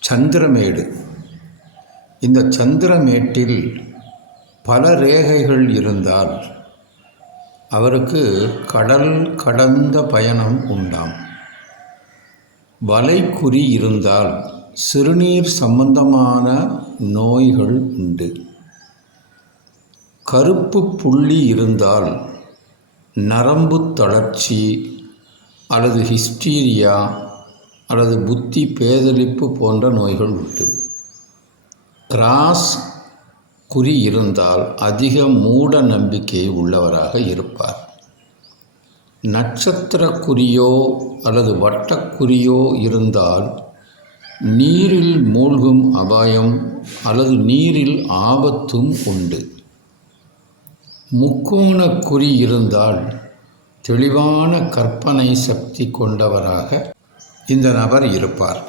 சந்திரமேடு. இந்த சந்திரமேட்டில் பல ரேகைகள் இருந்தால் அவருக்கு கடல் கடந்த பயணம் உண்டாம். வலைக்குறி இருந்தால் சிறுநீர் சம்பந்தமான நோய்கள் உண்டு. கருப்பு புள்ளி இருந்தால் நரம்பு தளர்ச்சி அல்லது ஹிஸ்டீரியா அல்லது புத்தி பேதலிப்பு போன்ற நோய்கள் உண்டு. கிராஸ் குறி இருந்தால் அதிக மூட நம்பிக்கை உள்ளவராக இருப்பார். நட்சத்திர குறியோ அல்லது வட்டக்குறியோ இருந்தால் நீரில் மூழ்கும் அபாயம் அல்லது நீரில் ஆபத்தும் உண்டு. முக்கோண குறி இருந்தால் தெளிவான கற்பனை சக்தி கொண்டவராக இந்த நபர் இருப்பார்.